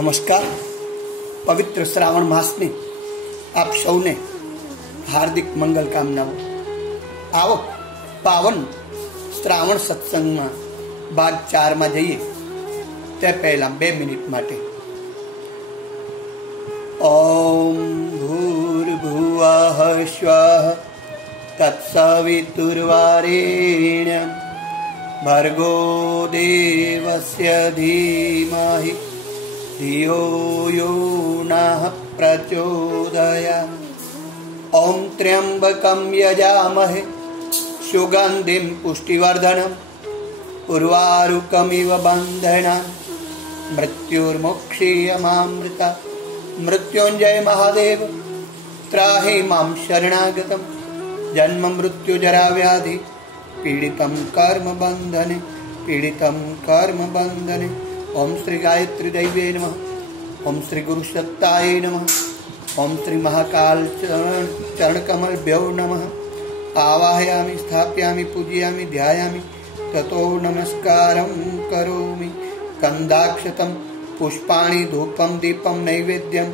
નમસ્કાર. પવિત્ર શ્રાવણ માસની આપ સૌને હાર્દિક મંગલ કામનાઓ. આવો પાવન શ્રાવણ સત્સંગમાં ભાગ 4માં જઈએ તે પહેલા 2 મિનિટ માટે ઓમ ભૂર્ભુવઃ સ્વઃ તત્સવિતુર્વરેણ્યં ભર્ગો દેવસ્ય ધીમહિ ધિયો યો નઃ પ્રચોદયાत्. ઓમ ત્ર્યંબકં યજામહે સુગંધિં પુષ્ટિવર્ધનम् ઉર્વારુકમિવ બંધનાन् મૃત્યુર્મોક્ષીયમામૃતા. મૃત્યુંજય મહાદેવ ત્રાહિ મામ શરણાગતમ જન્મ મૃત્યુ જરા વ્યાધિ પીડિતમ કર્મ બંધને. ઓમ શ્રી ગાયત્રી દૈવે નમઃ. ઓમ શ્રી ગુરુ સત્તાય નમઃ. ઓમ શ્રી મહાકાલ ચરણકમલભ્યો નમઃ. આવાહયામિ સ્થાપયામિ પૂજયામિ ધ્યાયામિ તતો નમસ્કારં કરોમિ. કંદાક્ષતમ પુષ્પાણિ ધૂપમ દીપમ નૈવેદ્યમ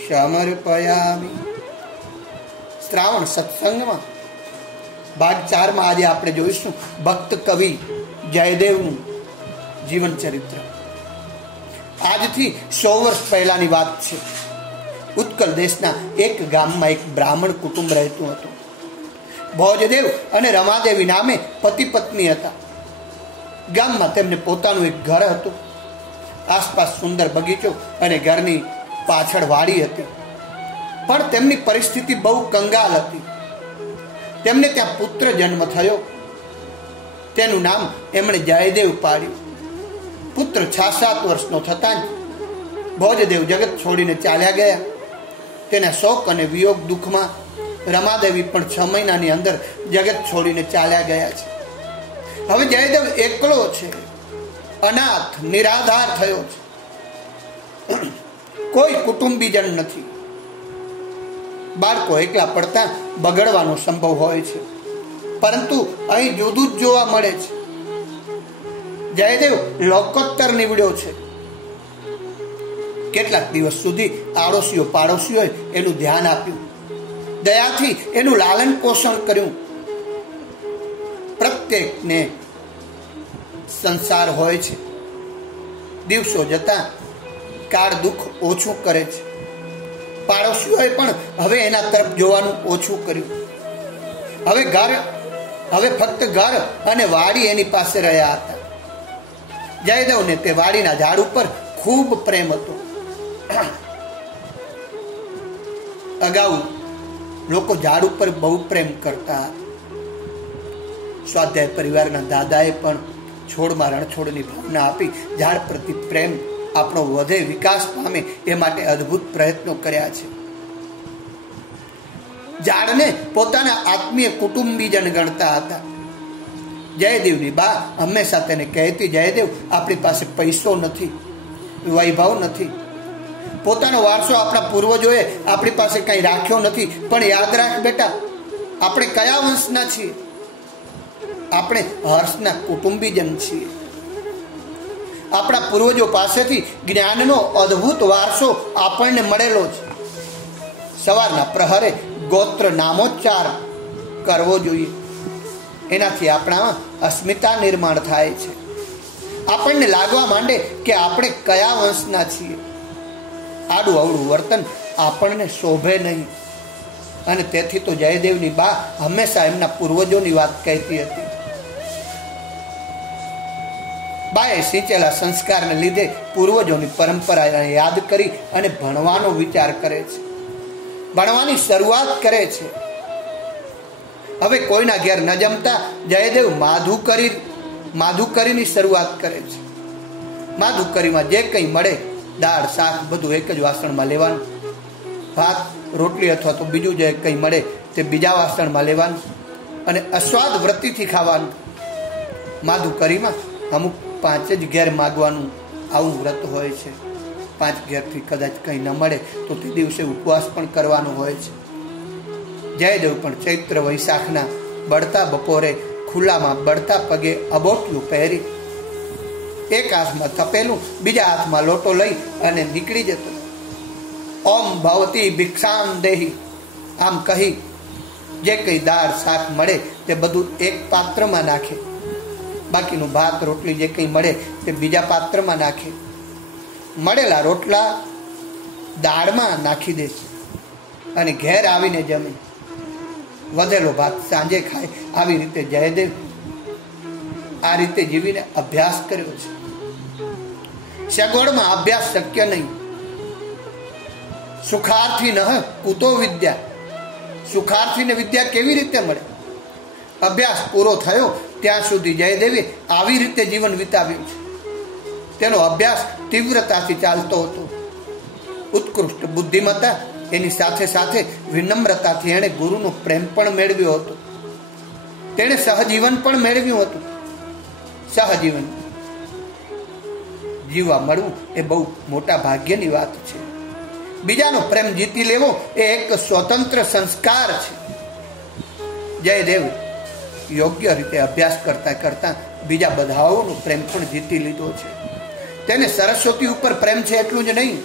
સમર્પયામિ. શ્રાવણ સત્સંગમાં ભાગ 4માં આજે આપણે જોઈશું ભક્ત કવિ જયદેવનું જીવન ચરિત્ર. આજથી 100 વર્ષ પહેલાની વાત છે. ઉત્કલ દેશના એક ગામમાં એક બ્રાહ્મણ કુટુંબ રહેતું હતું. ભોજદેવ અને રમાદેવી નામે પતિ પત્ની હતા. ગામમાં તેમને પોતાનું એક ઘર હતું. આસપાસ સુંદર બગીચો અને ઘરની પાછળ વાડી હતી. પણ તેમની પરિસ્થિતિ બહુ કંગાલ હતી. તેમને ત્યાં પુત્ર જન્મ થયો. તેનું નામ એમણે જયદેવ પાડ્યું. પુત્ર 6-7 વર્ષનો થતાં જ ભોજદેવ જગત છોડીને ચાલ્યા ગયા. તેના શોક અને વિયોગ દુઃખમાં રમાદેવી પણ 6 મહિનાની અંદર જગત છોડીને ચાલ્યા ગયા છે. હવે જયદેવ એકલો છે, અનાથ નિરાધાર થયો છે. કોઈ કુટુંબીજન નથી. બાળકો એકલા પડતા બગડવાનો સંભવ હોય છે, પરંતુ અહીં જુદું જ જોવા મળે છે. જયદેવ લોકોત્તર નીવડ્યો છે. કેટલાક દિવસ સુધી આડોશીઓ પાડોશીઓએ એનું ધ્યાન આપ્યું. દયાથી એનું લાલન પોષણ કર્યું. પ્રત્યેકને સંસાર હોય છે. દિવસો જતા કાળ દુઃખ ઓછું કરે છે. પાડોશીઓએ પણ હવે એના તરફ જોવાનું ઓછું કર્યું. હવે ફક્ત ઘર અને વાડી એની પાસે રહ્યા હતા. જયદેવને તે વાડીના ઝાડ ઉપર ખૂબ પ્રેમ હતો. અગાઉ લોકો ઝાડ ઉપર બહુ પ્રેમ કરતા. સ્વાધ્યાય પરિવારના દાદાએ પણ છોડમાં રણછોડની ભાવના આપી ઝાડ પ્રતિ પ્રેમ આપણો વધે, વિકાસ પામે એ માટે અદ્ભુત પ્રયત્નો કર્યા છે. ઝાડને પોતાના આત્મીય કુટુંબીજન ગણતા હતા. જયદેવની બા હંમેશા તેને કહેતી, જયદેવ આપણી પાસે પૈસો નથી, વૈભવ નથી, પોતાનો વારસો આપણા પૂર્વજોએ આપણી પાસે કંઈ રાખ્યો નથી, પણ યાદ રાખ બેટા, આપણે કયા વંશના છીએ? આપણે હર્ષના કુટુંબીજન છીએ. આપણા પૂર્વજો પાસેથી જ્ઞાનનો અદ્ભુત વારસો આપણને મળેલો છે. સવારના પ્રહરે ગોત્ર નામોચ્ચાર કરવો જોઈએ. એનાથી આપણામાં અસ્મિતા નિર્માણ થાય છે. આપણને લાગવા માંડે કે આપણે કયા વંશના છીએ. આડું અવળું વર્તન આપણને શોભે નહીં. અને તેથી તો જયદેવની બા હંમેશા એમના પૂર્વજોની વાત કહેતી હતી. બાએ સિંચેલા સંસ્કારને લીધે પૂર્વજોની પરંપરાને યાદ કરી અને ભણવાનો વિચાર કરે છે. ભણવાની શરૂઆત કરે છે. હવે કોઈના ઘેર ન જમતા જયદેવ માધુકરીની શરૂઆત કરે છે. માધુકરીમાં જે કંઈ મળે, દાળ શાક બધું એક જ વાસણમાં લેવાનું. ભાત રોટલી અથવા તો બીજું જે કંઈ મળે તે બીજા વાસણમાં લેવાનું અને અસ્વાદ વૃત્તિથી ખાવાનું. માધુકરીમાં અમુક 5 જ ઘેર માગવાનું આવું વ્રત હોય છે. 5 ઘેરથી કદાચ કંઈ ન મળે તો તે દિવસે ઉપવાસ પણ કરવાનો હોય છે. જયદેવ પણ ચૈત્ર વૈશાખના બળતા બપોરે ખુલ્લામાં બળતા પગે અબોટલું પહેરી એક હાથમાં તપેલું, બીજા હાથમાં લોટો લઈ અને નીકળી જતો. ઓમ ભવતી ભિક્ષામ દેહી આમ કહી જે કઈ દાળ શાક મળે તે બધું એક પાત્રમાં નાખે, બાકીનું ભાત રોટલી જે કંઈ મળે તે બીજા પાત્રમાં નાખે. મળેલા રોટલા દાળમાં નાખી દે છે અને ઘેર આવીને જમે. વધેલો ભાત સાંજે ખાય. આવી રીતે જયદેવ આ રીતે જીવીને અભ્યાસ કર્યો છે. સગવડમાં અભ્યાસ શક્ય નહીં. સુખાર્થી ન કુતો વિદ્યા, સુખાર્થીને વિદ્યા કેવી રીતે મળે? અભ્યાસ પૂરો થયો ત્યાં સુધી જયદેવે આવી રીતે જીવન વિતાવ્યું છે. તેનો અભ્યાસ તીવ્રતાથી ચાલતો હતો. ઉત્કૃષ્ટ બુદ્ધિમત્તા, એની સાથે સાથે વિનમ્રતાથી એણે ગુરુનો પ્રેમ પણ મેળવ્યો હતો. તેણે સહજીવન પણ મેળવ્યું હતું. સહજીવન જીવવા મળવું એ બહુ મોટા ભાગ્યની વાત છે. બીજાનો પ્રેમ જીતી લેવો એ એક સ્વતંત્ર સંસ્કાર છે. જયદેવ યોગ્ય રીતે અભ્યાસ કરતા કરતા બીજા બધાઓનો પ્રેમ પણ જીતી લીધો છે. તેને સરસ્વતી ઉપર પ્રેમ છે એટલું જ નહીં,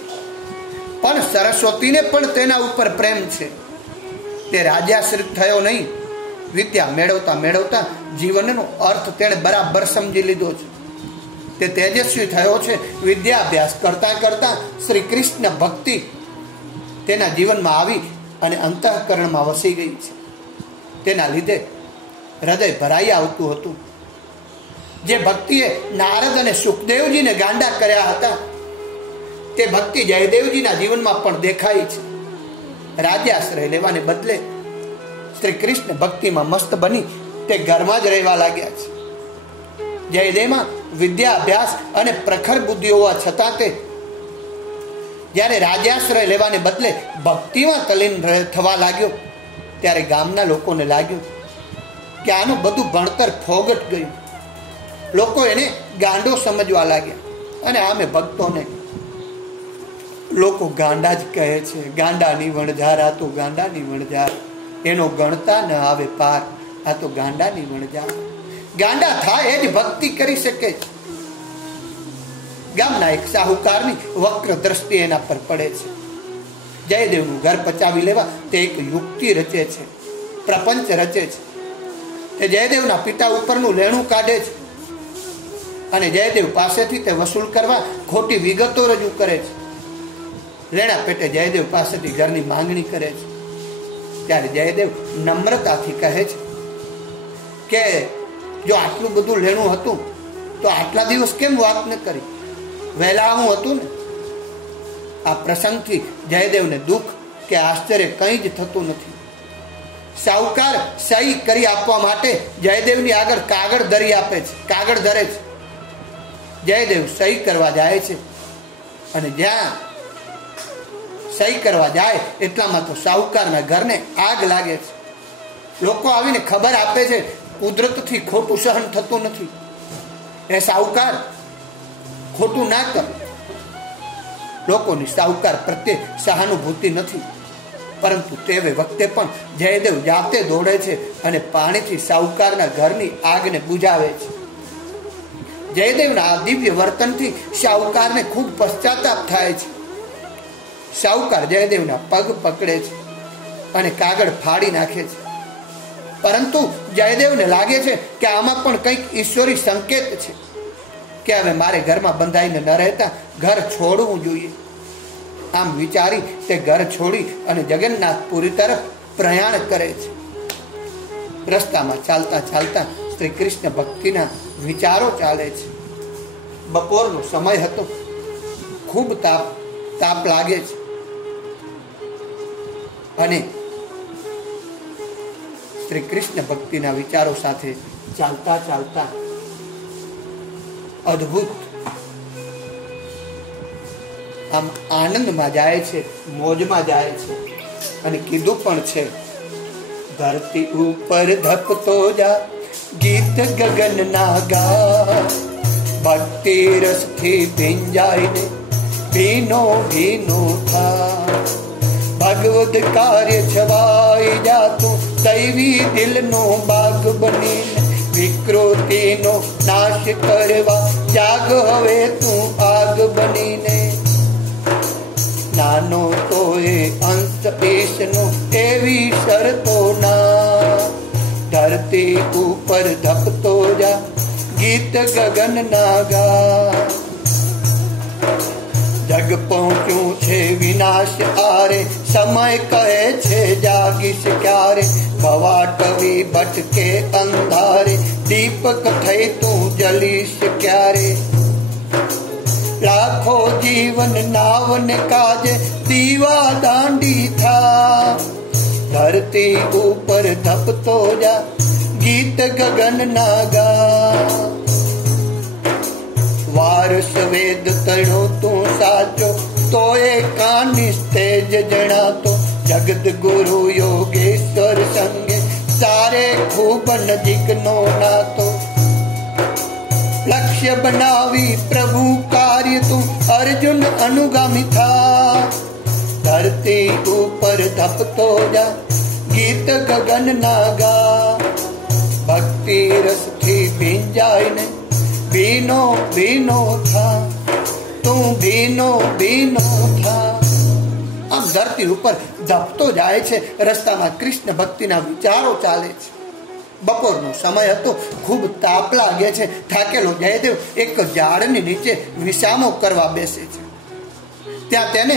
પણ સરસ્વતીને પણ તેના ઉપર પ્રેમ છે. તે રાજાશ્રિત થયો નહીં. વિદ્યા મેળવતા મેળવતા જીવનનો અર્થ તેણે બરાબર સમજી લીધો છે. તે તેજસ્વી થયો છે. વિદ્યાભ્યાસ કરતા કરતા શ્રી કૃષ્ણ ભક્તિ તેના જીવનમાં આવી અને અંતઃકરણમાં વસી ગઈ છે. તેના લીધે હૃદય ભરાઈ આવતું હતું. જે ભક્તિએ નારદ અને સુખદેવજીને ગાંડા કર્યા હતા તે ભક્તિ જયદેવજીના જીવનમાં પણ દેખાય છે. રાજ્યાશ્રય લેવાને બદલે શ્રી કૃષ્ણ ભક્તિમાં મસ્ત બની તે ઘરમાં જ રહેવા લાગ્યા છે. જયદેવમાં વિદ્યા અભ્યાસ અને પ્રખર બુદ્ધિ હોવા છતાં તે જ્યારે રાજ્યાશ્રય લેવાને બદલે ભક્તિમાં તલીન થવા લાગ્યો ત્યારે ગામના લોકોને લાગ્યું કે આનું બધું ભણતર ફોગટ ગયું. લોકો એને ગાંડો સમજવા લાગ્યા અને આમે ભક્તોને લોકો ગાંડા જ કહે છે. ગાંડાની વણઝાર, આ તો ગાંડાની વણઝાર, એનો ગણતા ન આવે પાર, આ તો ગાંડાની વણઝાર. ગાંડા થાય એ જ ભક્તિ કરી શકે છે. ગામના એક સાહુકારની વક્ર દ્રષ્ટિ એના પર પડે છે. જયદેવનું ઘર પચાવી લેવા તે એક યુક્તિ રચે છે, પ્રપંચ રચે છે. તે જયદેવના પિતા ઉપરનું લેણું કાઢે છે અને જયદેવ પાસેથી તે વસૂલ કરવા ખોટી વિગતો રજૂ કરે છે. લેણા પેટે જયદેવ પાસેથી ઘરની માંગણી કરે છે. ત્યારે જયદેવ નમ્રતાથી કહે છે કે જો આટલું બધું લેણું હતું તો આટલા દિવસ કેમ વાત ન કરી? વહેલા હું હતું ને. આ પ્રસંગથી જયદેવને દુઃખ કે આશ્ચર્ય કંઈ જ થતું નથી. સાહુકાર સહી કરી આપવા માટે જયદેવની આગળ કાગળ ધરી આપે છે, કાગળ ધરે છે. જયદેવ સહી કરવા જાય છે અને જ્યાં સહી કરવા જાય એટલામાં તો સાહુકારના ઘરને આગ લાગે છે. લોકો આવીને ખબર આપે છે કુદરતથી ખોટું સહન થતું નથી. એ સાહુકાર ખોટું ના કર. લોકોની સાહુકાર પ્રત્યે સહાનુભૂતિ નથી, પરંતુ તે વખતે પણ જયદેવ જાતે દોડે છે અને પાણીથી સાહુકારના ઘરની આગને બુઝાવે છે. જયદેવના આ દિવ્ય વર્તનથી સાહુકારને ખૂબ પશ્ચાતાપ થાય છે. સાહુકાર જયદેવના પગ પકડે છે અને કાગળ ફાડી નાખે છે. પરંતુ જયદેવને લાગે છે કે આમાં પણ કંઈક ઈશ્વરી સંકેત છે કે હવે મારે ઘરમાં બંધાઈને ન રહેતા ઘર છોડવું જોઈએ. આમ વિચારી તે ઘર છોડી અને જગન્નાથપુરી તરફ પ્રયાણ કરે છે. રસ્તામાં ચાલતા ચાલતા શ્રી કૃષ્ણ ભક્તિના વિચારો ચાલે છે. બપોરનો સમય હતો. ખૂબ તાપ લાગે છે અને શ્રી કૃષ્ણ ભક્તિના વિચારો સાથે ચાલતા ચાલતા અદ્ભુત આમ આનંદમાં જાય છે, મોજમાં જાય છે. અને કીધું પણ છે, ધરતી ઉપર ધપતો જા ગીત ગગન ના ગા, ભક્તિ રસથી ભીંજાઈને ભીનો ભીનો થા, ભગવદ કાર્ય છવાઈ જાતું દૈવી દિલનો બાગ બનીને વિકૃતિનો નાશ કરવા જાગ હવે તું આગ બનીને, નાનો તો એ અંશ ઈશનો એવી શરતો ના, ધરતી ઉપર ધપતો જા ગીત ગગન ના ગા, જગ પહોંચ્યું છે વિનાશ આરે, સમય કહે છે જાગીશ ક્યારે, ભવાટવી ભટકે અંધારે, દીપક થઈ તું જલીશ ક્યારે, લાખો જીવન નાવને કાજે દીવા દાંડી થા, ધરતી ઉપર ધપતો જા ગીત ગગન ના ગા, વારસ વેદ તણો તું સાચો તો એ કાનિસ તેજ જણાતો, જગત ગુરુ યોગેશ્વર સંગે તારે ખૂબ નજીકનો નાતો, લક્ષ્ય બનાવી પ્રભુ કાર્ય તું અર્જુન અનુગામી થા, ધરતી ઉપર ધપતો જા ગીત ગગન ના ગા, ભક્તિ રસથી ભીંજાય ને ભીનો ભીનો થા, તું ભીનો ભીનો થા. આમ ધરતી ઉપર ધપતો જાય છે, રસ્તામાં કૃષ્ણ ભક્તિના વિચારો ચાલે છે. બપોરનો સમય હતો, ખૂબ તાપ લાગે છે. થાકેલો જયદેવ એક ઝાડની નીચે વિસામો કરવા બેસે છે. ત્યાં તેને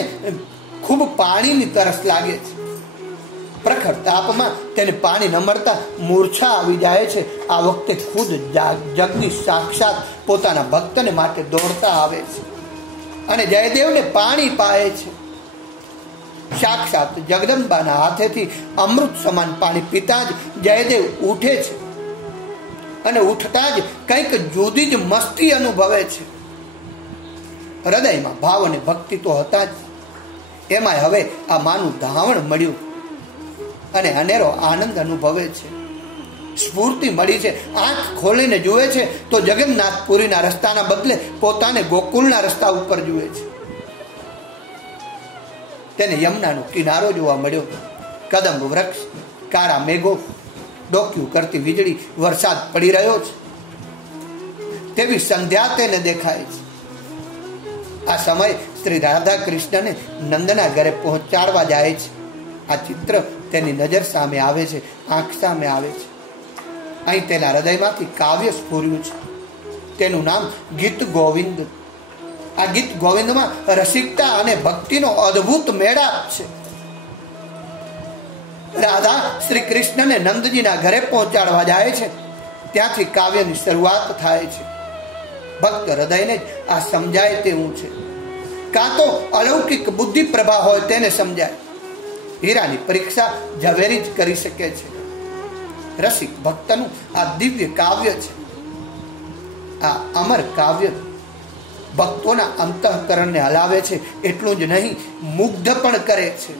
ખૂબ પાણીની તરસ લાગે છે. પ્રખર તાપમાં તેને પાણી ન મળતા મૂર્છા આવી જાય છે. આ વખતે ખુદ જગદીશ સાક્ષાત પોતાના ભક્તને માટે દોડતા આવે છે અને જયદેવને પાણી પાય છે. સાક્ષાત જગદંબાના હાથેથી અમૃત સમાન પાણી પીતા જ જયદેવ ઉઠે છે અને ઉઠતા જ કંઈક જુદી જ મસ્તી અનુભવે છે. હૃદયમાં ભાવ અને ભક્તિ તો હતા જ, એમાં હવે આ માનું ધાવણ મળ્યું અને અનેરો આનંદ અનુભવે છે. સ્ફૂર્તિ મળી છે. આંખ ખોલીને જુએ છે તો જગન્નાથપુરીના રસ્તાના બદલે પોતાને ગોકુલના રસ્તા ઉપર જુએ છે. તેને યમુનાનો કિનારો જોવા મળ્યો. કદંબ વૃક્ષ, કાળા મેઘો, ડોક્યું કરતી વીજળી, વરસાદ પડી રહ્યો છે તેવી સંધ્યા તેને દેખાય છે. આ સમય શ્રી રાધા કૃષ્ણને નંદના ઘરે પહોંચાડવા જાય છે. આ ચિત્ર તેની નજર સામે આવે છે, આંખ સામે આવે છે. અહીં તેના હૃદયમાંથી કાવ્ય સ્ફુર્યું છે. તેનું નામ ગીત ગોવિંદ. આ ગીત ગોવિંદમાં રસિકતા અને ભક્તિનો અદ્ભુત મેળાપ છે. રાધા શ્રી કૃષ્ણને નંદજીના ઘરે પહોંચાડવા જાય છે. ત્યાંથી કાવ્યની શરૂઆત થાય છે. ભક્ત હૃદયને જ આ સમજાય તેવું છે. કાં તો અલૌકિક બુદ્ધિ પ્રભા હોય તેને સમજાય. હીરાની પરીક્ષા ઝવેરી જ કરી શકે છે. રસિક ભક્તનું આ દિવ્ય કાવ્ય છે. આ અમર કાવ્ય ભક્તોના અંતઃકરણને હલાવે છે. એટલું જ નહીં, મુગ્ધ પણ કરે છે.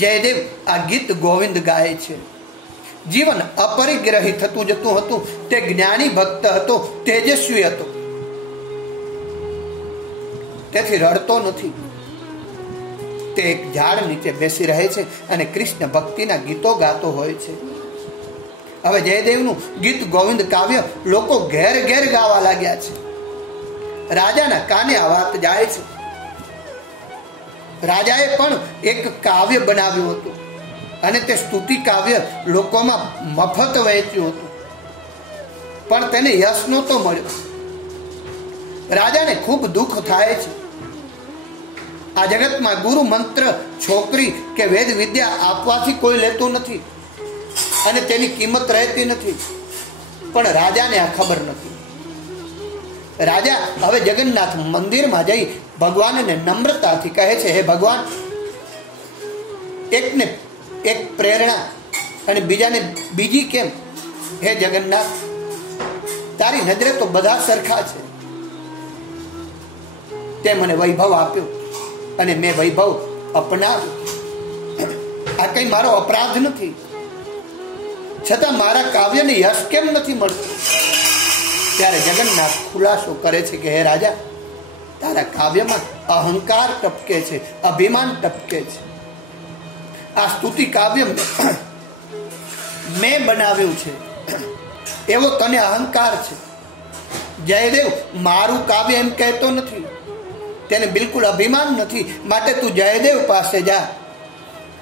જયદેવ આ ગીત ગોવિંદ ગાય છે. જીવન અપરિગ્રહી થતું જતું હતું. તે જ્ઞાની ભક્ત હતો, તેજસ્વી હતો, તેથી રડતો નથી. તે એક ઝાડ નીચે બેસી રહે છે અને કૃષ્ણ ભક્તિના ગીતો ગાતો હોય છે. હવે જયદેવનું ગીત ગોવિંદ કાવ્ય લોકો ઘેર ઘેર ગાવા લાગ્યા છે. રાજાના કાને આ વાત જાય છે. રાજાએ પણ એક કાવ્ય બનાવ્યું હતું અને તે સ્તુતિ કાવ્ય લોકોમાં મફત વહેંચ્યું હતું, પણ તેને યશ નહોતો મળ્યો. રાજાને ખૂબ દુઃખ થાય છે. આ જગતમાં ગુરુ મંત્ર, છોકરી કે વેદ વિદ્યા આપવાથી કોઈ લેતું નથી અને તેની કિંમત રહેતી નથી, પણ રાજાને આ ખબર નથી. રાજા હવે જગન્નાથ મંદિરમાં જઈ ભગવાનને નમ્રતાથી કહે છે, હે ભગવાન, એકને એક પ્રેરણા અને બીજાને બીજી કેમ? હે જગન્નાથ, તારી નજરે તો બધા સરખા છે. તે મને વૈભવ આપ્યો અને મેં વૈભવ અપનાવ્યું. આ કઈ મારો અપરાધ નથી, છતાં મારા કાવ્યને યશ કેમ નથી મળતું? ત્યારે જગન્નાથ ખુલાસો કરે છે કે હે રાજા, તારા કાવ્યમાં અહંકાર ટપકે છે, અભિમાન ટપકે છે. આ સ્તુતિ કાવ્ય મેં બનાવ્યું છે એવો તને અહંકાર છે. જયદેવ મારું કાવ્ય એમ કહેતો નથી, તેને બિલકુલ અભિમાન નથી, માટે તું જયદેવ પાસે જા.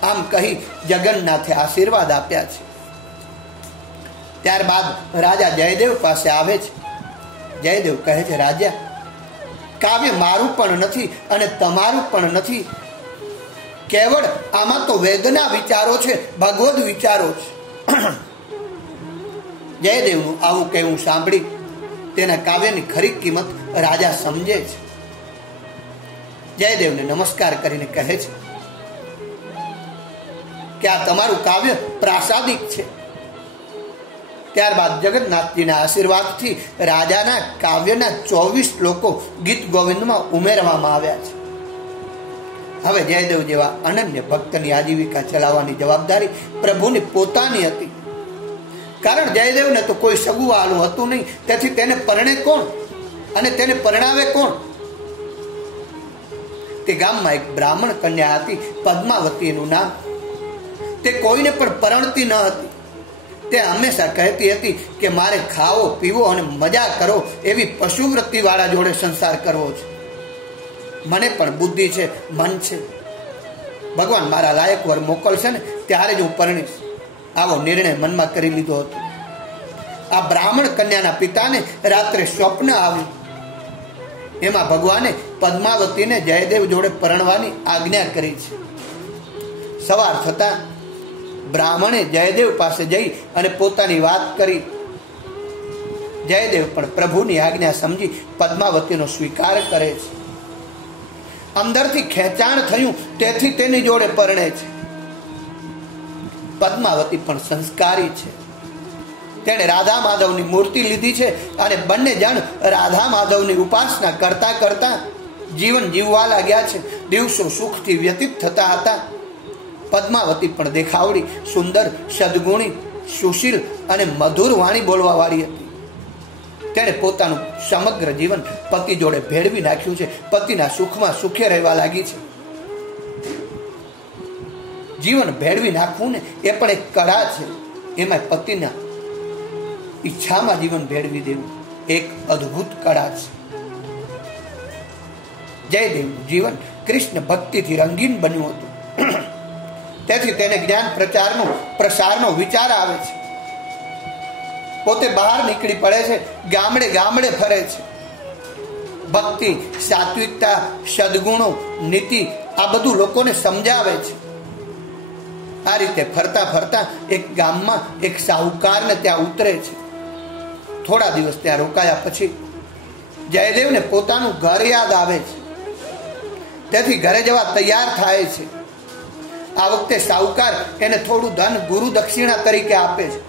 આમ કહી જગન્નાથે આશીર્વાદ આપ્યા છે. ત્યારબાદ રાજા જયદેવ પાસે આવે છે. જયદેવ કહે છે, રાજા, કાવ્ય મારું પણ નથી અને તમારું પણ નથી, કેવળ આમાં તો વેદના વિચારો છે, ભગવદ વિચારો છે. જયદેવનું આવું કહેવું સાંભળી તેના કાવ્યની ખરી કિંમત રાજા સમજે છે. જયદેવને નમસ્કાર કરીને કહે છે કે આ તમારું કાવ્ય પ્રાસાદિક છે. ત્યારબાદ જગન્નાથજીના આશીર્વાદથી રાજાના કાવ્યના 24 શ્લોકો ગીત ગોવિંદમાં ઉમેરવામાં આવ્યા છે. હવે જયદેવ જેવા અનન્ય ભક્તની આજીવિકા ચલાવવાની જવાબદારી પ્રભુની પોતાની હતી. કારણ જયદેવને તો કોઈ સગું વાલું હતું નહીં, તેથી તેને પરણે કોણ અને તેને પરણાવે કોણ? તે ગામમાં એક બ્રાહ્મણ કન્યા હતી, પદ્માવતી એનું નામ. તે કોઈને પણ પરણતી ન હતી. તે હંમેશા કહેતી હતી કે મારે ખાવો પીવો અને મજા કરો એવી પશુવૃત્તિ વાળા જોડે સંસાર કરવો છે. મને પણ બુદ્ધિ છે, મન છે. ભગવાન મારા લાયક વર મોકલશે ને ત્યારે જ હું પરણીશ, આવો નિર્ણય મનમાં કરી લીધો હતો. આ બ્રાહ્મણ કન્યાના પિતાને રાત્રે સ્વપ્ન આવ્યું. એમાં ભગવાને પદ્માવતીને જયદેવ જોડે પરણવાની આજ્ઞા કરી છે. સવાર થતા બ્રાહ્મણે જયદેવ પાસે જઈ અને પોતાની વાત કરી. જયદેવ પણ પ્રભુની આજ્ઞા સમજી પદ્માવતીનો સ્વીકાર કરે છે. અંદરથી ખેંચાણ થયું તેથી તેની જોડે પરણે છે. પદ્માવતી પણ સંસ્કારી છે. તેણે રાધા માધવની મૂર્તિ લીધી છે અને બંને જણ રાધા માધવની ઉપાસના કરતા કરતા જીવન જીવવા લાગ્યા છે. દિવસો સુખથી વ્યતીત થતા હતા. પદ્માવતી પણ દેખાવડી, સુંદર, સદગુણી, સુશીલ અને મધુર વાણી બોલવા વાળી હતી. તેણે પોતાનું સમગ્ર જીવન પતિ જોડે ભેળવી નાખ્યું છે. પતિના સુખમાં સુખે રહેવા લાગી છે. જીવન ભેળવી નાખવું ને એ પણ એક કળા છે. એમાં પતિના ઈચ્છામાં જીવન ભેળવી દેવું એક અદ્ભુત કળા છે. જયદેવનું જીવન કૃષ્ણ ભક્તિથી રંગીન બન્યું હતું. તેથી તેને જ્ઞાન પ્રસારનો વિચાર આવે છે. પોતે બહાર નીકળી પડે છે, ગામડે ગામડે ફરે છે. ભક્તિ, સાત્વિકતા, સદગુણો, નીતિ આ બધું લોકોને સમજાવે છે. આ રીતે ફરતા ફરતા એક ગામમાં એક સાહુકારને ત્યાં ઉતરે છે. થોડા દિવસ ત્યાં રોકાયા પછી જયદેવને પોતાનું ઘર યાદ આવે છે. તેથી ઘરે જવા તૈયાર થાય છે. આ વખતે સાહુકાર એને થોડું ધન ગુરુ દક્ષિણા તરીકે આપે છે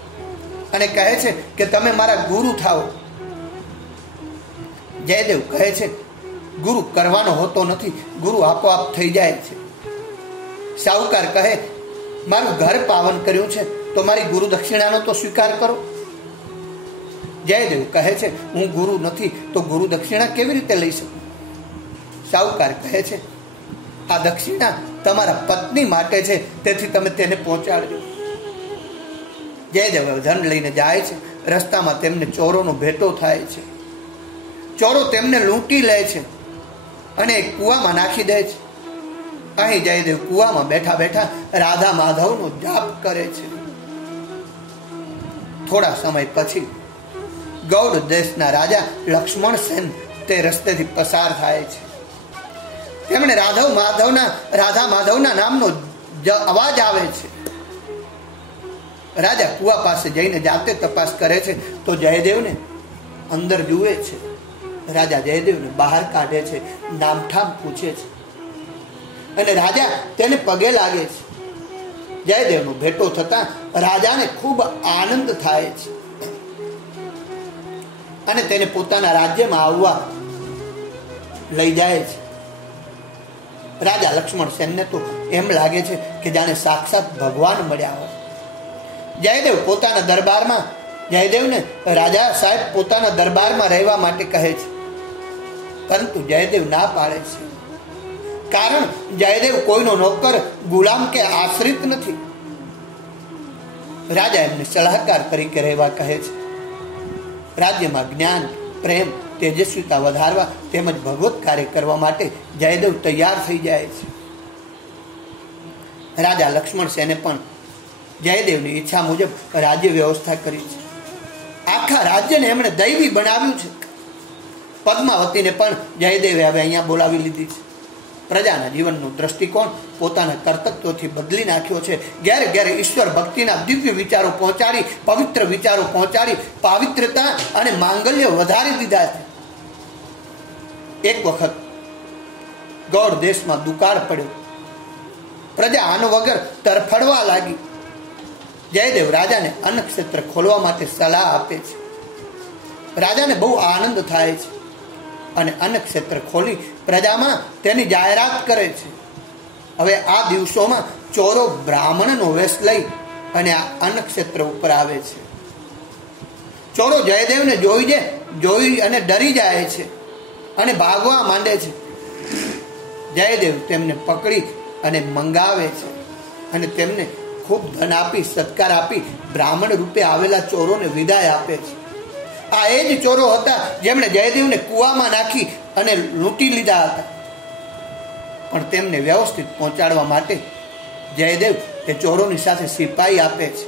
અને કહે છે કે તમે મારા ગુરુ થાઓ. જયદેવ કહે છે ગુરુ કરવાનો હોતો નથી, ગુરુ આપોઆપ થઈ જાય છે. સાહુકાર કહે મારું ઘર પાવન કર્યું છે તો મારી ગુરુ દક્ષિણાનો તો સ્વીકાર કરો. જયદેવ કહે છે હું ગુરુ નથી તો ગુરુ દક્ષિણા કેવી રીતે લઈ શકું? સાહુકાર કહે છે આ દક્ષિણા તમારા પત્ની માટે છે, તેથી તમે તેને પહોંચાડજો. જયદેવ ધન લઈને જાય છે. રસ્તામાં તેમને ચોરોનો ભેટો થાય છે. ચોરો તેમને લૂંટી લે છે અને એક કૂવામાં નાખી દે છે. અહીં જયદેવ કૂવામાં બેઠા બેઠા રાધા માધવનો જાપ કરે છે. થોડા સમય પછી ગૌડ દેશના રાજા લક્ષ્મણ સેન તે રસ્તેથી પસાર થાય છે. તેમણે રાધા માધવના નામનો અવાજ આવે છે. રાજા કુવા પાસે જઈને જાતે તપાસ કરે છે તો જયદેવને અંદર જુએ છે. રાજા જયદેવને બહાર કાઢે છે, નામઠામ પૂછે છે અને રાજા તેને પગે લાગે છે. જયદેવનો ભેટો થતા રાજાને ખૂબ આનંદ થાય છે અને તેને પોતાના રાજ્યમાં આવવા લઈ જાય છે. રાજા લક્ષ્મણ સેનને તો એમ લાગે છે કે જાણે સાક્ષાત ભગવાન મળ્યા હોય. જયદેવને રાજા સાહેબ પોતાના દરબારમાં રહેવા માટે કહે છે, પરંતુ જયદેવ ના પાડે છે. કારણ જયદેવ કોઈનો નોકર, ગુલામ કે આશ્રિત નથી. રાજા એમને સલાહકાર તરીકે રહેવા કહે છે. રાજ્યમાં જ્ઞાન, પ્રેમ તેજસ્વીતા વધારવા તેમજ ભગવત કાર્ય કરવા માટે જયદેવ તૈયાર થઈ જાય છે. રાજા લક્ષ્મણ સેને પણ જયદેવની ઈચ્છા મુજબ રાજ્ય વ્યવસ્થા કરી છે. આખા રાજ્યને એમણે દૈવી બનાવ્યું છે. પદ્માવતીને પણ જયદેવે હવે અહીંયા બોલાવી લીધી છે. પ્રજાના જીવનનો દ્રષ્ટિકોણ પોતાના કર્તવ્યોથી બદલી નાખ્યો છે. ઘેરે ઘેરે ઈશ્વર ભક્તિના દિવ્ય વિચારો પહોંચાડી, પવિત્ર વિચારો પહોંચાડી, પાવિત્રતા અને માંગલ્ય વધારી દીધા છે. એક વખત ગૌડ દેશમાં દુકાળ પડ્યો. પ્રજા આનો વગર તરફડવા લાગી. જયદેવ રાજાને અન્ન ક્ષેત્ર ખોલવા માટે સલાહ આપે છે. રાજાને બહુ આનંદ થાય છે અને અન્ન ક્ષેત્ર ખોલી પ્રજામાં તેની જાહેરાત કરે છે. હવે આ દિવસોમાં ચોરો બ્રાહ્મણનો વેશ લઈ અને આ અન્ન ક્ષેત્ર ઉપર આવે છે. ચોરો જયદેવને જોઈ અને ડરી જાય છે અને ભાગવા માંડે છે. જયદેવ તેમને પકડી અને મંગાવે છે અને તેમને ખૂબ ધન આપી, સત્કાર આપી બ્રાહ્મણ રૂપે આવેલા ચોરોને વિદાય આપે છે. આ એ જ ચોરો હતા જેમણે જયદેવને કૂવામાં નાખી અને લૂંટી લીધા હતા. પણ તેમને વ્યવસ્થિત પહોંચાડવા માટે જયદેવ એ ચોરોની સાથે સિપાહી આપે છે.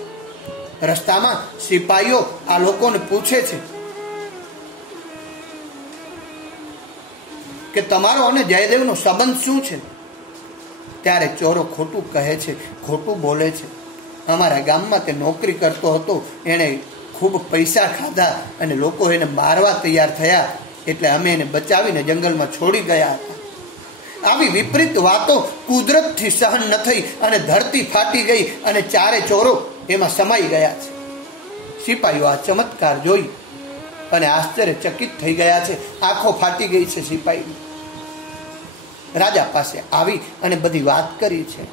રસ્તામાં સિપાહીઓ આ લોકોને પૂછે છે કે તમારો અને જયદેવનો સંબંધ શું છે? ત્યારે ચોરો ખોટું કહે છે, ખોટું બોલે છે. અમારા ગામમાં તે નોકરી કરતો હતો, એણે ખૂબ પૈસા ખાધા અને લોકો એને મારવા તૈયાર થયા, એટલે અમે એને બચાવીને જંગલમાં છોડી ગયા હતા. આવી વિપરીત વાતો કુદરતથી સહન ન થઈ અને ધરતી ફાટી ગઈ અને ચારે ચોરો એમાં સમાઈ ગયા છે. સિપાહીઓ આ ચમત્કાર જોઈ અને આશ્ચર્યચકિત થઈ ગયા છે. આંખો ફાટી ગઈ છે સિપાહીની. રાજા પાસે આવી અને બધી વાત કરી છે.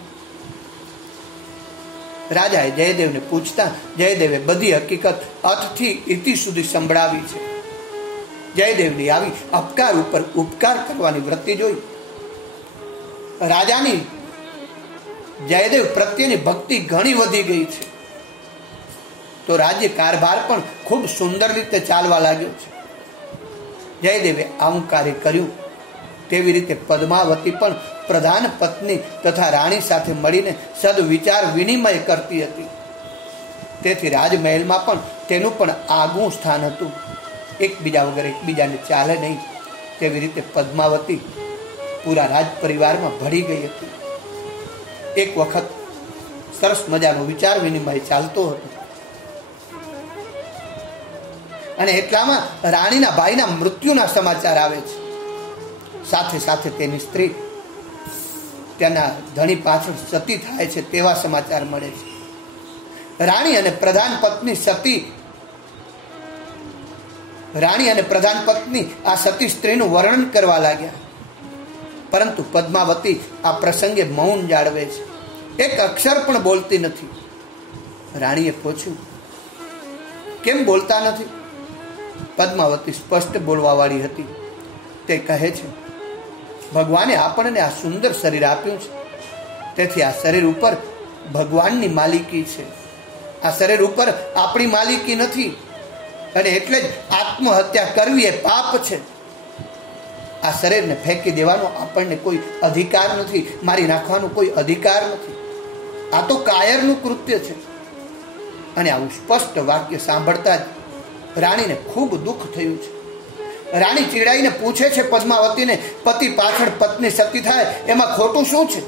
રાજાએ જયદેવને પૂછતા જયદેવે બધી હકીકત અર્થથી ઇતિ સુધી સંભળાવી છે. જયદેવની આવી અપકાર ઉપર ઉપકાર કરવાની વૃત્તિ જોઈ રાજાની જયદેવ પ્રત્યેની ભક્તિ ઘણી વધી ગઈ છે. તો રાજ્ય કારભાર પણ ખૂબ સુંદર રીતે ચાલવા લાગ્યો છે. જયદેવે આવું કાર્ય કર્યું તેવી રીતે પદ્માવતી પણ પ્રધાન પત્ની તથા રાણી સાથે મળીને સદવિચાર વિનિમય કરતી હતી. તેથી રાજમહેલમાં પણ તેનું પણ આગવું સ્થાન હતું. એકબીજા વગર એકબીજાને ચાલે નહીં તેવી રીતે પદ્માવતી પૂરા રાજ પરિવારમાં ભળી ગઈ હતી. એક વખત સરસ મજાનો વિચાર વિનિમય ચાલતો હતો અને એટલામાં રાણીના ભાઈના મૃત્યુના સમાચાર આવે છે. સાથે સાથે તેની સ્ત્રી તેના ધણી પાછળ સતી થાય છે તેવા સમાચાર મળે છે. રાણી અને પ્રધાન પત્ની આ સતી સ્ત્રીનું વર્ણન કરવા લાગ્યા, પરંતુ પદ્માવતી આ પ્રસંગે મૌન જાળવે છે. એક અક્ષર પણ બોલતી નથી. રાણીએ પૂછ્યું, કેમ બોલતા નથી? પદ્માવતી સ્પષ્ટ બોલવા વાળી હતી. તે કહે છે, ભગવાને આપણને આ સુંદર શરીર આપ્યું છે, તેથી આ શરીર ઉપર ભગવાનની માલિકી છે. આ શરીર ઉપર આપણી માલિકી નથી અને એટલે જ આત્મહત્યા કરવી એ પાપ છે. આ શરીરને ફેંકી દેવાનો આપણને કોઈ અધિકાર નથી, મારી નાખવાનો કોઈ અધિકાર નથી. આ તો કાયરનું કૃત્ય છે. અને આવું સ્પષ્ટ વાક્ય સાંભળતા જ રાણીને ખૂબ દુઃખ થયું છે. રાણી ચીડાઈને પૂછે છે પદ્માવતીને, પતિ પાછળ પત્ની સતી થાય એમાં ખોટું શું છે?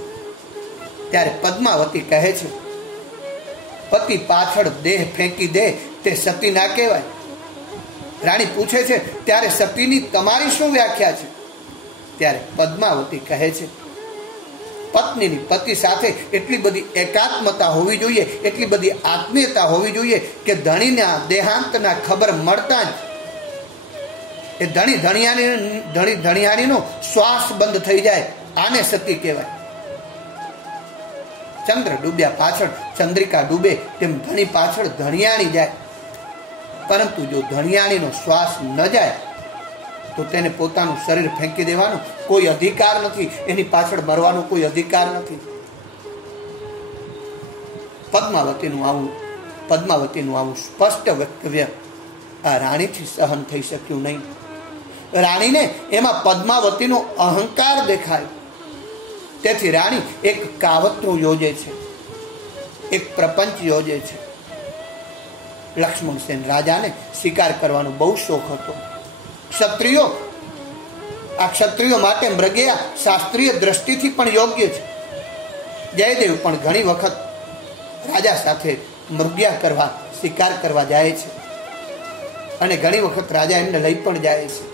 ત્યારે પદ્માવતી કહે છે, પતિ પાછળ દેહ ફેંકી દે તે સતી ના કહેવાય. રાણી પૂછે છે, ત્યારે સતીની તમારી શું વ્યાખ્યા છે? ત્યારે પદ્માવતી કહે છે, પત્નીની પતિ સાથે એટલી બધી એકાત્મતા હોવી જોઈએ, એટલી બધી આત્મીયતા હોવી જોઈએ કે ધણીના દેહાંતના ખબર મળતા જ એ ધણીયાણીનો શ્વાસ બંધ થઈ જાય. આને સતી કહેવાય. ચંદ્ર ડૂબ્યા પાછળ ચંદ્રિકા ડૂબે તેમ ધણી પાછળ ધણિયાણી જાય, પરંતુ જો ધણિયાણીનો શ્વાસ ન જાય તો તેને પોતાનું શરીર ફેંકી દેવાનો કોઈ અધિકાર નથી, એની પાછળ મરવાનો કોઈ અધિકાર નથી. પદ્માવતીનું આવું સ્પષ્ટ વક્તવ્ય આ રાણીથી સહન થઈ શક્યું નહીં. રાણીને એમાં પદ્માવતીનો અહંકાર દેખાયો. તેથી રાણી એક કાવતરું યોજે છે, એક પ્રપંચ યોજે છે. લક્ષ્મણસેન રાજાને શિકાર કરવાનો બહુ શોખ હતો. ક્ષત્રિયો માટે મૃગયા શાસ્ત્રીય દ્રષ્ટિથી પણ યોગ્ય છે. જયદેવ પણ ઘણી વખત રાજા સાથે મૃગયા કરવા, શિકાર કરવા જાય છે અને ઘણી વખત રાજા એમને લઈ પણ જાય છે.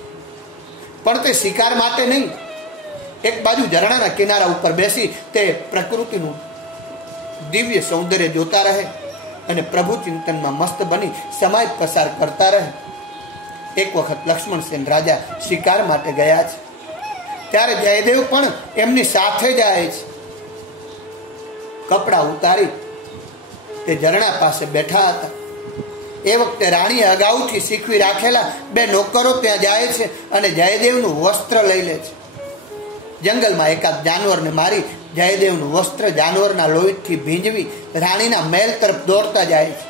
પણ તે શિકાર માટે નહીં, એક બાજુ ઝરણાના કિનારા ઉપર બેસી તે પ્રકૃતિનું દિવ્ય સૌંદર્ય જોતા રહે અને પ્રભુ ચિંતનમાં મસ્ત બની સમય પસાર કરતા રહે. એક વખત લક્ષ્મણસેન રાજા શિકાર માટે ગયા છે, ત્યારે જયદેવ પણ એમની સાથે જાય છે. કપડા ઉતારી તે ઝરણા પાસે બેઠા હતા. એ વખતે રાણીએ અગાઉથી શીખવી રાખેલા 2 નોકરો ત્યાં જાય છે અને જયદેવનું વસ્ત્ર લઈ લે છે. જંગલમાં એકાદ જાનવરને મારી જયદેવનું વસ્ત્ર જાનવરના લોહીથી ભીંજવી રાણીના મહેલ તરફ દોડતા જાય છે.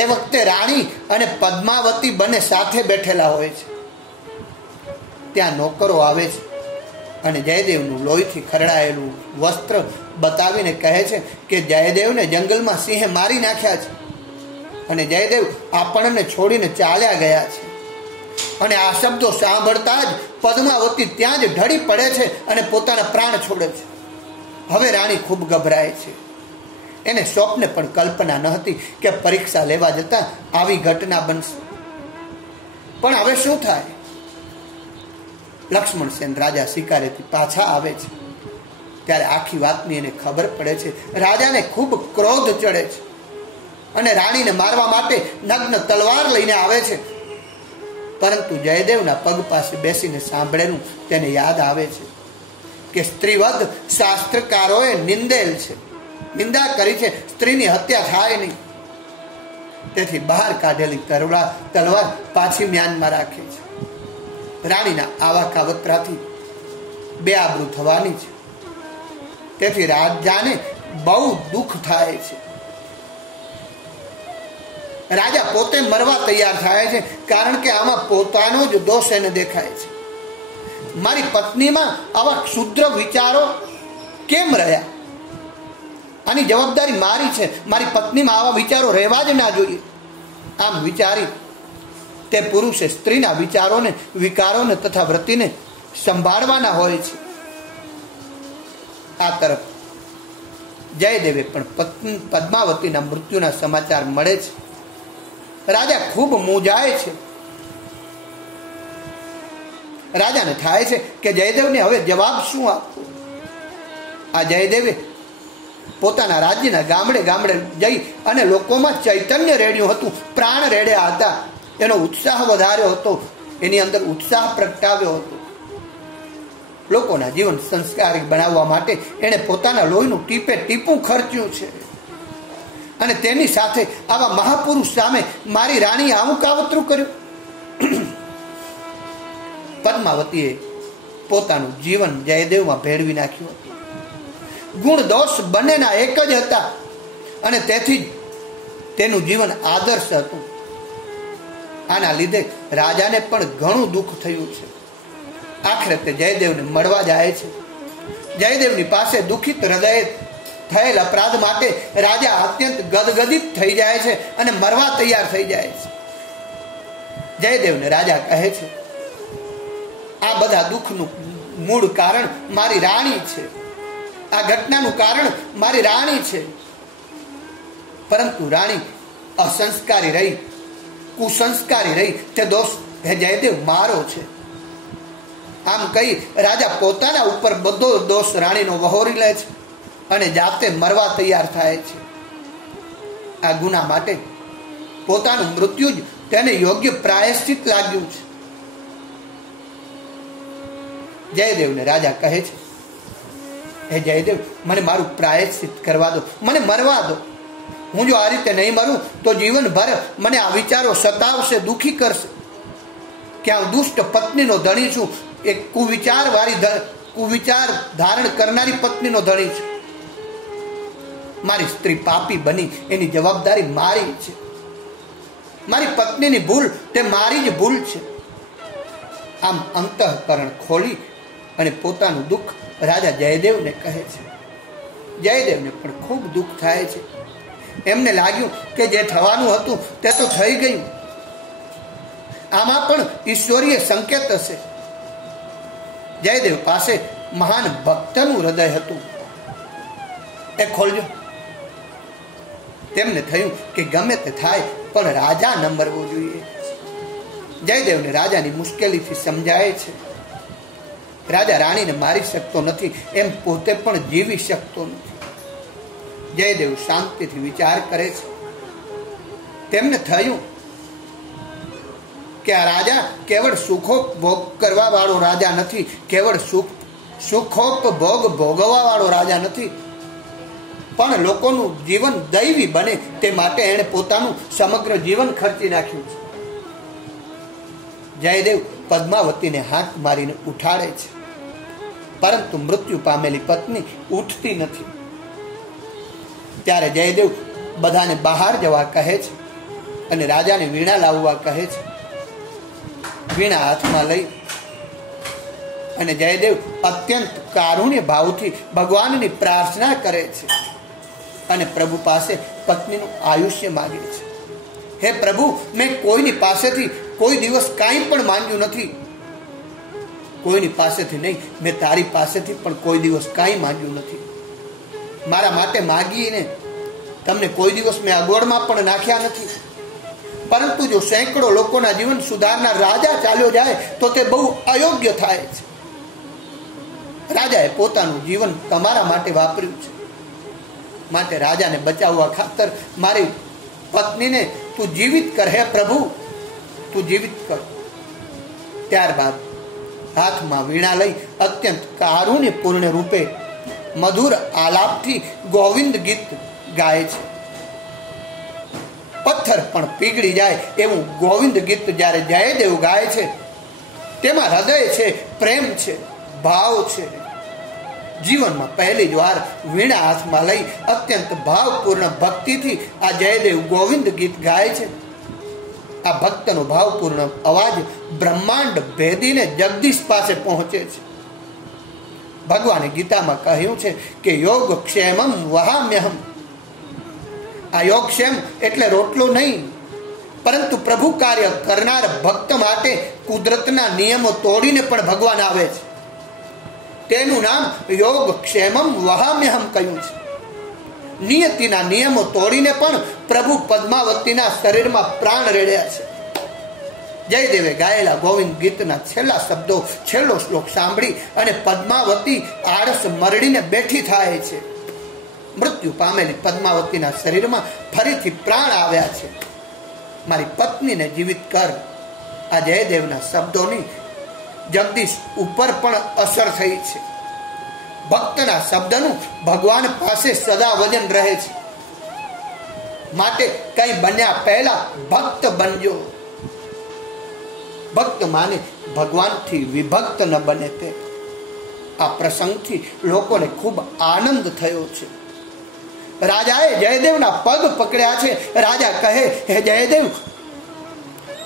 એ વખતે રાણી અને પદ્માવતી બંને સાથે બેઠેલા હોય છે. ત્યાં નોકરો આવે છે અને જયદેવનું લોહીથી ખરડાયેલું વસ્ત્ર બતાવીને કહે છે કે જયદેવને જંગલમાં સિંહે મારી નાખ્યા છે અને જયદેવ આપણને છોડીને ચાલ્યા ગયા છે. અને આ શબ્દો સાંભળતા જ પદ્માવતી ત્યાં જ ઢળી પડે છે અને પોતાના પ્રાણ છોડે છે. હવે રાણી ખૂબ ગભરાય છે. એને સ્વપ્ને પણ કલ્પના ન હતી કે પરીક્ષા લેવા જતા આવી ઘટના બનશે. પણ હવે શું થાય? લક્ષ્મણસેન રાજા શિકારેથી પાછા આવે છે ત્યારે આખી વાતની એને ખબર પડે છે. રાજાને ખૂબ ક્રોધ ચડે છે અને રાણીને મારવા માટે નગ્ન તલવાર લઈને આવે છે. પરંતુ જયદેવના પગ પાસે બેસીને સાંભળેલું તેને યાદ આવે છે કે સ્ત્રીવધ શાસ્ત્રકારોએ નિંદેલ છે, નિંદા કરી છે, સ્ત્રીની હત્યા થાય નહીં. તેથી બહાર કાઢેલી તલવાર પાછી મ્યાનમાં રાખે છે. રાણીના આવા કાવતરાથી બેઆબરૂ થવાની છે. તેથી રાજાને બહુ દુઃખ થાય છે. રાજા પોતે મરવા તૈયાર થાય છે, કારણ કે આમાં પોતાનો જ દોષ એને દેખાય છે. મારી પત્નીમાં આવા ક્ષુદ્ર વિચારો કેમ રહ્યા? આની જવાબદારી મારી છે. મારી પત્નીમાં આવા વિચારો રહેવા જ ના જોઈએ. આમ વિચારી તે પુરુષે સ્ત્રીના વિચારોને, વિકારોને તથા વૃત્તિને સંભાળવાના હોય છે. આ તરફ જયદેવે પણ પદ્માવતીના મૃત્યુના સમાચાર મળે છે. રાજા ખૂબ મૂંઝાય છે. રાજાને થાય છે કે જયદેવને હવે જવાબ શું આપવો? આ જયદેવે પોતાના રાજ્યના ગામડે ગામડે જઈ અને લોકોમાં ચૈતન્ય રેડ્યું હતું, પ્રાણ રેડ્યા હતા, એનો ઉત્સાહ વધાર્યો હતો, એની અંદર ઉત્સાહ પ્રગટાવ્યો હતો. લોકોના જીવન સંસ્કારી બનાવવા માટે એણે પોતાના લોહીનું ટીપે ટીપું ખર્ચ્યું છે. અને તેની સાથે આવા મહાપુરુષ સામે મારી રાણી આવું કાવતરું કર્યું. પદ્માવતીએ પોતાનું જીવન જયદેવમાં ભેળવી નાખ્યું હતું. ગુણ દોષ બંનેના એક જ હતા અને તેથી જ તેનું જીવન આદર્શ હતું. આના લીધે રાજાને પણ ઘણું દુઃખ થયું છે. આખરે તે જયદેવને મળવા જાય છે. જયદેવની પાસે દુઃખિત હૃદયે થયેલ અપરાધ માટે રાજા અત્યંત ગદગદિત થઈ જાય છે અને મરવા તૈયાર થઈ જાય છે. જયદેવને રાજા કહે છે, આ બધા દુઃખનું મૂળ કારણ મારી રાણી છે. આ ઘટનાનું કારણ મારી રાણી છે. પરંતુ રાણી અસંસ્કારી રહી, કુસંસ્કારી રહી, તે દોષ જયદેવ મારો છે. આમ કહી રાજા પોતાના ઉપર બધો દોષ રાણીનો વહોરી લે છે અને જાતે મરવા તૈયાર થાય છે. આ ગુના માટે પોતાનું મૃત્યુ જ તેને યોગ્ય પ્રાયશ્ચિત લાગ્યું છે. જયદેવને રાજા કહે છે, હે જયદેવ, મને મારું પ્રાયશ્ચિત કરવા દો, મને મરવા દો. હું જો આ રીતે નહીં મરું તો જીવનભર મને આ વિચારો સતાવશે, દુઃખી કરશે કે હું દુષ્ટ પત્નીનો ધણી છું, એક કુવિચાર ધારણ કરનારી પત્નીનો ધણી છું. મારી સ્ત્રી પાપી બની એની જવાબદારી મારી છે. મારી પત્નીની ભૂલ તે મારી જ ભૂલ છે. આમ અંતઃકરણ ખોલી અને પોતાનું દુઃખ રાજા જયદેવને કહે છે. જયદેવને પણ ખૂબ દુઃખ થાય છે. એમને લાગ્યું કે જે થવાનું હતું તે તો થઈ ગયું. આમાં પણ ઈશ્વરીય સંકેત હશે. જયદેવ પાસે મહાન ભક્તનું હૃદય હતું. એ ખોલજો. તેમને થયું કે ગમે તે થાય પણ રાજા ન મરવો જોઈએ. જયદેવને રાજાની મુશ્કેલીથી સમજાય છે. રાજા રાણીને મારી શકતો નથી, એમ પોતે પણ જીવી શકતો નથી. જયદેવ શાંતિથી વિચાર કરે છે. તેમને થયું કે આ રાજા કેવળ સુખોપભોગ કરવા વાળો રાજા નથી, કેવળ સુખોપભોગ ભોગવવા વાળો રાજા નથી, પણ લોકોનું જીવન દૈવી બને તે માટે એણે પોતાનું સમગ્ર જીવન ખર્ચી નાખ્યું છે. જયદેવ પદ્માવતીને હાથ મારીને ઉઠાડે છે, પરંતુ મૃત્યુ પામેલી પત્ની ઉઠતી નથી. ત્યારે જયદેવ બધાને બહાર જવા કહે છે અને રાજાને વીણા લાવવા કહે છે. વીણા હાથમાં લઈ અને જયદેવ અત્યંત કારુણ્ય ભાવથી ભગવાનની પ્રાર્થના કરે છે અને પ્રભુ પાસે પત્નીનું આયુષ્ય માગે છે. હે પ્રભુ, મેં કોઈની પાસેથી કોઈ દિવસ કાંઈ પણ માંગ્યું નથી. કોઈની પાસેથી નહીં, મેં તારી પાસેથી પણ કોઈ દિવસ કાંઈ માંગ્યું નથી. મારા માટે માગીને તમને કોઈ દિવસ મેં અગવડમાં પણ નાખ્યા નથી. પરંતુ જો સેંકડો લોકોના જીવન સુધારનાર રાજા ચાલ્યો જાય તો તે બહુ અયોગ્ય થાય છે. રાજાએ પોતાનું જીવન તમારા માટે વાપર્યું છે, માટે રાજાને બચાવવા ખાતર મારી પત્નીને તું જીવિત કર. હે પ્રભુ, તું જીવિત કર. ત્યારબાદ હાથમાં વીણા લઈ અત્યંત કારુણ્યપૂર્ણ રૂપે મધુર આલાપથી ગોવિંદ ગીત ગાય છે. પથ્થર પણ પીગળી જાય એવું ગોવિંદ ગીત જ્યારે જયદેવ ગાય છે, તેમાં હૃદય છે, પ્રેમ છે, ભાવ છે. જીવનમાં પહેલી જ વાર વીણા હાથમાં લઈ અત્યંત ભાવપૂર્ણ ભક્તિથી આ જયદેવ ગોવિંદ ગીત ગાય છે. આ ભક્તનો ભાવપૂર્ણ અવાજ બ્રહ્માંડ ભેદીને જગદીશ પાસે પહોંચે છે. ભગવાને ગીતામાં કહ્યું છે કે યોગ ક્ષેમમ વહામ્યહમ. આ યોગક્ષેમ એટલે રોટલો નહીં, પરંતુ પ્રભુ કાર્ય કરનાર ભક્ત માટે કુદરતના નિયમો તોડીને પણ ભગવાન આવે છે. તેનું નામ યોગ ક્ષેમમ વહામ્યહમ કહ્યું છે. નિયતિના નિયમો તોડીને પણ પ્રભુ પદ્માવતીના શરીરમાં પ્રાણ રેડ્યા છે. જયદેવે ગાયેલા ગોવિંદ ગીતના છેલ્લા શબ્દો, છેલ્લો શ્લોક સાંભળી અને પદ્માવતી આળસ મરડીને બેઠી થાય છે. મૃત્યુ પામેલી પદ્માવતીના શરીરમાં ફરીથી પ્રાણ આવ્યા છે. મારી પત્નીને જીવિત કર. આ જયદેવના શબ્દોની જગદીશ ઉપર પણ અસર થઈ છે. ભક્તના શબ્દનું ભગવાન પાસે સદા વજન રહે છે. માટે કઈ બન્યા પહેલા ભક્ત બનજો. ભક્ત માને ભગવાનથી વિભક્ત ન બને તે. આ પ્રસંગથી લોકોને ખૂબ આનંદ થયો છે. રાજાએ જયદેવના પગ પકડ્યા છે. રાજા કહે, હે જયદેવ,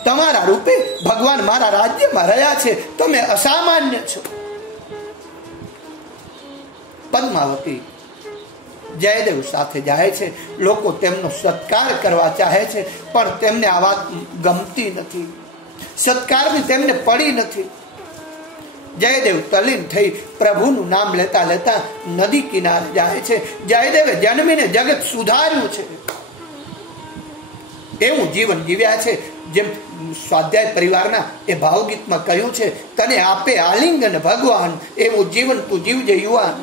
તમારા રૂપે ભગવાન મારા રાજ્યમાં રહ્યા છે. તમે અસામાન્ય છો. પદ્માવતી જયદેવ સાથે જાય છે. લોકો તેમનો સત્કાર કરવા ચાહે છે, પણ તેમને આ વાત ગમતી નથી. સત્કારની તેમને પડી નથી. જયદેવ તલ્લીન થઈ પ્રભુનું નામ લેતા લેતા નદી કિનારે જાય છે. જયદેવે જન્મીને જગત સુધાર્યું છે એવું જીવન જીવ્યા છે. જેમ સ્વાધ્યાય પરિવારના એ ભાવગીતમાં કહ્યું છે, તને આપે આલિંગન ભગવાન, એવું જીવન તું જીવજે યુવાન.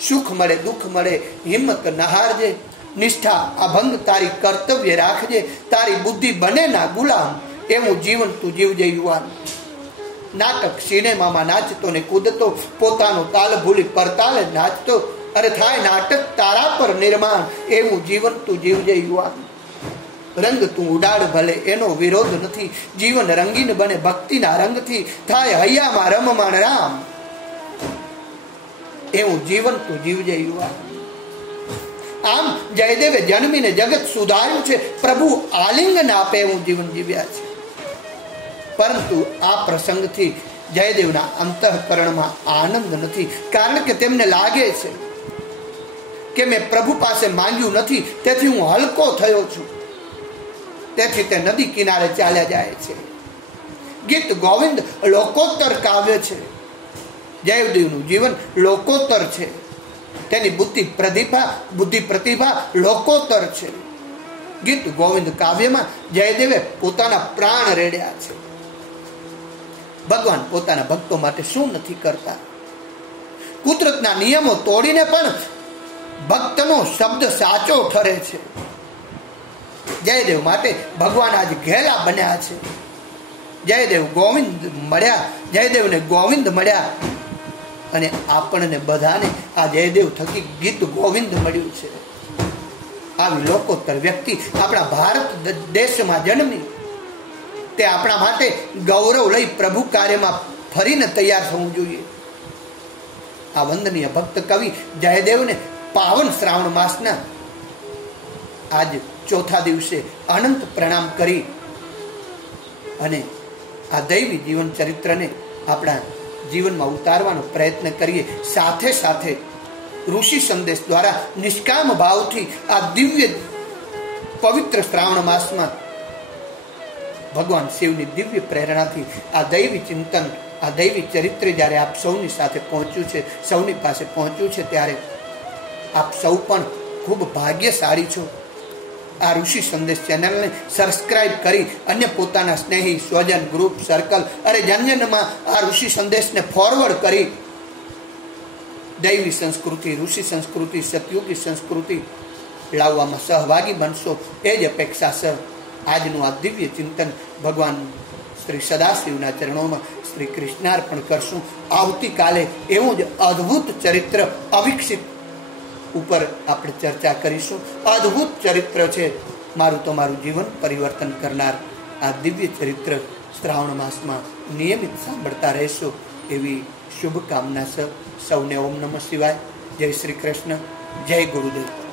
સુખ મળે દુઃખ મળે હિંમત નહારજે, નિષ્ઠા અભંગ તારી કર્તવ્ય રાખજે, તારી બુદ્ધિ બને ના ગુલામ, એવું જીવન તું જીવજે યુવાન. નાટક સિનેમામાં નાચતો ને કૂદતો, પોતાનો તાલ ભૂલી પરતાલે નાચતો, અરે થાય નાટક તારા પર નિર્માણ, એવું જીવન તું જીવજે યુવાન. રંગ તું ઉડાડ ભલે એનો વિરોધ નથી, જીવન રંગીન બને ભક્તિના રંગથી, થાય હૈયામાં રમમાણ રામ, એવું જીવન તું જીવજે યુવાન. આમ જયદેવે જન્મીને જગત સુધાર્યું છે. પ્રભુ આલિંગન આપે એવું જીવન જીવ્યા છે. પરંતુ આ પ્રસંગથી જયદેવના અંતઃકરણમાં આનંદ નથી, કારણ કે તેમને લાગે છે કે મેં પ્રભુ પાસે માંગ્યું નથી, તેથી હું હલકો થયો છું. તેથી તે નદી કિનારે ચાલ્યા જાય છે. ગીત ગોવિંદ લોકોત્તર કાવ્ય છે. જયદેવનું જીવન લોકોત્તર છે. તેની બુદ્ધિ પ્રતિભા લોકોત્તર છે. ગીત ગોવિંદ કાવ્યમાં જયદેવે પોતાના પ્રાણ રેડ્યા છે. ભગવાન પોતાના ભક્તો માટે શું નથી કરતા? કુદરતના નિયમો તોડીને પણ ભક્તનો શબ્દ સાચો ઠરે છે. જયદેવ માટે ભગવાન આજ ઘેલા બન્યા છે. જયદેવને ગોવિંદ મળ્યા અને આપણને બધાને આ જયદેવ થકી ગીત ગોવિંદ મળ્યું છે. આવી લોકોત્તર વ્યક્તિ આપણા ભારત દેશમાં જન્મી, તે આપણા માટે ગૌરવ લઈ પ્રભુ કાર્યમાં ફરીને તૈયાર થવું જોઈએ. આ વંદનીય ભક્ત કવિ જયદેવને પાવન શ્રાવણ માસના આજ ચોથા દિવસે અનંત પ્રણામ કરી અને આ દૈવી જીવન ચરિત્રને આપણા જીવનમાં ઉતારવાનો પ્રયત્ન કરીએ. સાથે સાથે ઋષિ સંદેશ દ્વારા નિષ્કામ ભાવથી આ દિવ્ય પવિત્ર શ્રાવણ માસમાં ભગવાન શિવની દિવ્ય પ્રેરણાથી આ દૈવી ચિંતન, આ દૈવી ચરિત્ર જ્યારે આપ સૌની સાથે પહોંચ્યું છે, સૌની પાસે પહોંચ્યું છે, ત્યારે આપ સૌ પણ ખૂબ ભાગ્યશાળી છો. આ ઋષિ સંદેશ ચેનલને સબસ્ક્રાઇબ કરી અન્ય પોતાના સ્નેહી, સ્વજન, ગ્રુપ, સર્કલ જનજનમાં આ ઋષિ સંદેશને ફોરવર્ડ કરી દૈવી સંસ્કૃતિ, ઋષિ સંસ્કૃતિ, સતયુગી સંસ્કૃતિ લાવવામાં સહભાગી બનશો, એ જ અપેક્ષા સર આજનું આ દિવ્ય ચિંતન ભગવાન શ્રી સદાશિવના ચરણોમાં શ્રી કૃષ્ણાર્પણ કરશું. આવતીકાલે એવું જ અદ્ભુત ચરિત્ર અવિકસિત ઉપર આપણે ચર્ચા કરીશું. અદ્ભુત ચરિત્ર છે, મારું તમારું જીવન પરિવર્તન કરનાર આ દિવ્ય ચરિત્ર શ્રાવણ માસમાં નિયમિત સાંભળતા રહેશો એવી શુભકામના સૌને. ઓમ નમઃ શિવાય. જય શ્રી કૃષ્ણ. જય ગુરુદેવ.